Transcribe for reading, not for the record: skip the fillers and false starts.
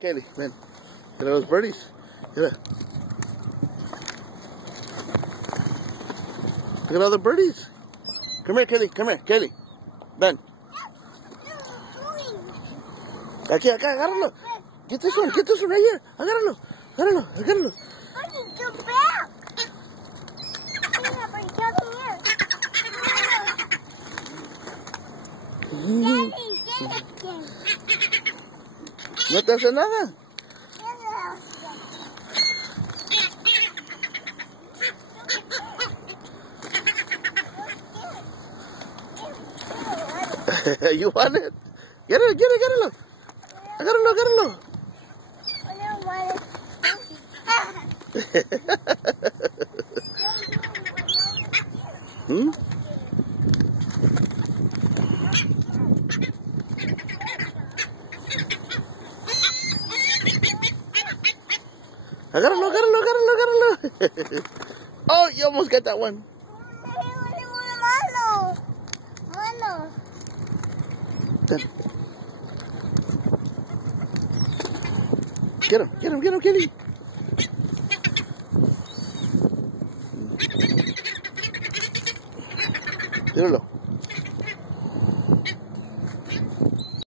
Cayllie, ven. Look at those birdies. Look at all the birdies. Come here, Cayllie. Come here, Cayllie. Ven. Aquí, acá, agárralo. Get this one right here. Agárralo. Daddy, go back. Daddy, get it. No te hace nada. You want it? Get it. Agárralo. I don't want it. Hmm? Agárralo. Oh, you almost got that one. Malo. Get him, Cayllie. Tíralo.